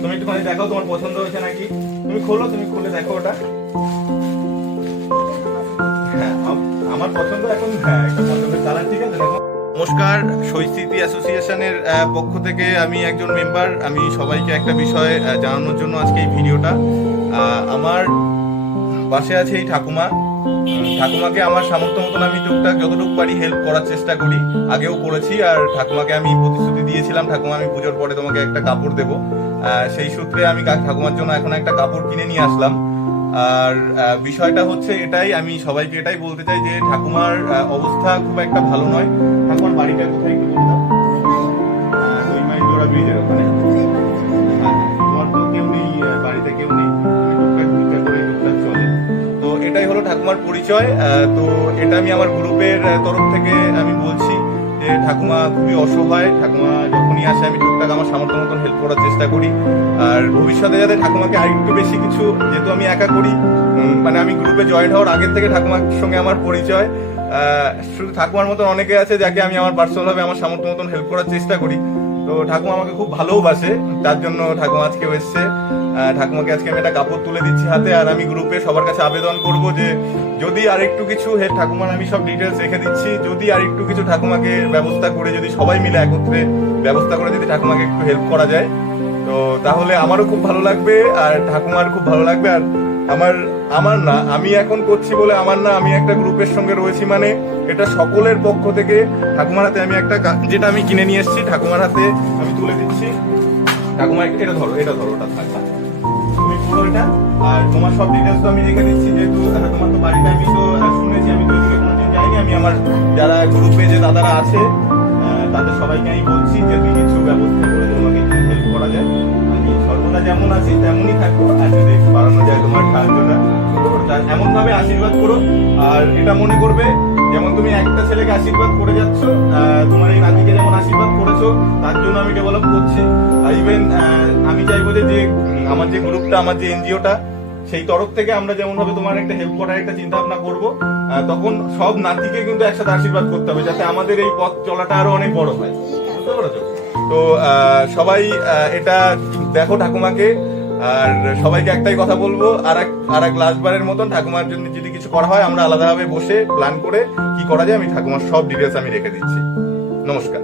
তুমি একটুখানি দেখো তোমার পছন্দ হয়েছে নাকি। তুমি খুলে দেখো ওটা। হ্যাঁ, আমার পছন্দ এখন একটা পছন্দের কালার। ঠিক আছে, দেখো। নমস্কার, শৈস্মৃতি অ্যাসোসিয়েশনের পক্ষ থেকে আমি একজন মেম্বার। আমি সবাইকে একটা বিষয় জানানোর জন্য আজকে এই ভিডিওটা। আমার পাশে আছে এই ঠাকুমাকে আমার সামর্থ্য মতন আমি টুকটাক যতটুকু পারি হেল্প করার চেষ্টা করি, আগেও করেছি। আর ঠাকুমাকে আমি প্রতিশ্রুতি দিয়েছিলাম, ঠাকুমা আমি পুজোর পরে তোমাকে একটা কাপড় দেবো। সেই সূত্রে আমি ঠাকুমার জন্য এখন একটা কাপড় কিনে নিয়ে আসলাম। আর বিষয়টা হচ্ছে এটাই, আমি সবাইকে এটাই বলতে চাই যে ঠাকুমার অবস্থা খুব একটা ভালো নয়। ঠাকুমার বাড়িটা কোথায় একটু বলতে? দুই মাইল জোড়া ব্রিজের ওখানে। তোমার তো কেউ নেই বাড়িতে, কেউ নেই, টুকটাক চলে। তো এটাই হলো ঠাকুমার পরিচয়। তো এটা আমি আমার গ্রুপের তরফ থেকে আমি বলছি যে ঠাকুমা খুবই অসহায়। ঠাকুমা যখনই আসে আমি টুকটাক আমার সামর্থ্য মতন হেল্প করার চেষ্টা করি। আর ভবিষ্যতে যাতে ঠাকুমাকে আরেকটু বেশি কিছু, যেহেতু আমি একা করি, মানে আমি গ্রুপে জয়েন হওয়ার আগের থেকে ঠাকুমার সঙ্গে আমার পরিচয়। শুধু ঠাকুমার মতন অনেকে আছে যাকে আমি আমার পার্সোনালভাবে আমার সামর্থ্য মতন হেল্প করার চেষ্টা করি। তো ঠাকুমা আমাকে খুব ভালোবাসে, তার জন্য ঠাকুমা আজকেও এসছে। ঠাকুমাকে আজকে আমি একটা কাপড় তুলে দিচ্ছি হাতে। আর আমি গ্রুপে সবার কাছে আবেদন করব যে যদি আরেকটু কিছু ঠাকুমার আমি সব ডিটেলস রেখে দিচ্ছি, যদি আরেকটু কিছু ঠাকুমাকে ব্যবস্থা করে, যদি সবাই মিলে একত্রে ব্যবস্থা করে যদি ঠাকুমাকে একটু হেল্প করা যায়, তো তাহলে আমারও খুব ভালো লাগবে আর ঠাকুমার খুব ভালো লাগবে। আর আমার না, আমি এখন করছি বলে আমার না, আমি একটা গ্রুপের সঙ্গে রয়েছি মানে এটা সকলের পক্ষ থেকে। ঠাকুমার হাতে আমি একটা যেটা আমি কিনে নিয়ে এসেছি ঠাকুমার হাতে আমি তুলে দিচ্ছি। ঠাকুমা এটা ধরো, ওটা থাকবে, তুমি পুরো এটা। আর তোমার সব ডিটেলস তো আমি রেখে দিচ্ছি, যেহেতু তোমার তো বাড়িটা আমি তো শুনেছি, আমি তো এদিকে কোনোদিন যাইনি। আমি আমার যারা গ্রুপে যে দাদারা আছে তাদের সবাইকে আমি বলছি যে তুই কিছু ব্যবস্থা করে তোমাকে হেল্প করা যায়। আমি সর্বদা যেমন আছি তেমনই থাকবো, আর যদি একটু বাড়ানো যায় তোমার সাহায্যটা এমন ভাবে আশীর্বাদ করো। আর এটা মনে করবে, যেমন তুমি একটা ছেলেকে আশীর্বাদ করে যাচ্ছ, তোমার এই নাতিকে যেমন আশীর্বাদ করেছো, তার জন্য আমি ডেভেলপ করছি। ইভেন আমি চাইবো যে আমার যে গ্রুপটা, আমার যে এনজিওটা, সেই তরফ থেকে আমরা যেমন ভাবে তোমার একটা হেল্প করার একটা চিন্তা ভাবনা করবো, তখন সব নাতিকে কিন্তু একসাথে আশীর্বাদ করতে হবে, যাতে আমাদের এই পথ চলাটা আরো অনেক বড় হয়। বুঝতে পেরেছো? তো সবাই এটা দেখো ঠাকুমাকে। আর সবাইকে একটাই কথা বলবো, আর এক লাস্টবারের মতন ঠাকুমার জন্য যদি কিছু করা হয়, আমরা আলাদাভাবে বসে প্ল্যান করে কি করা যায়, আমি ঠাকুমার সব ডিটেলস আমি রেখে দিচ্ছি। নমস্কার।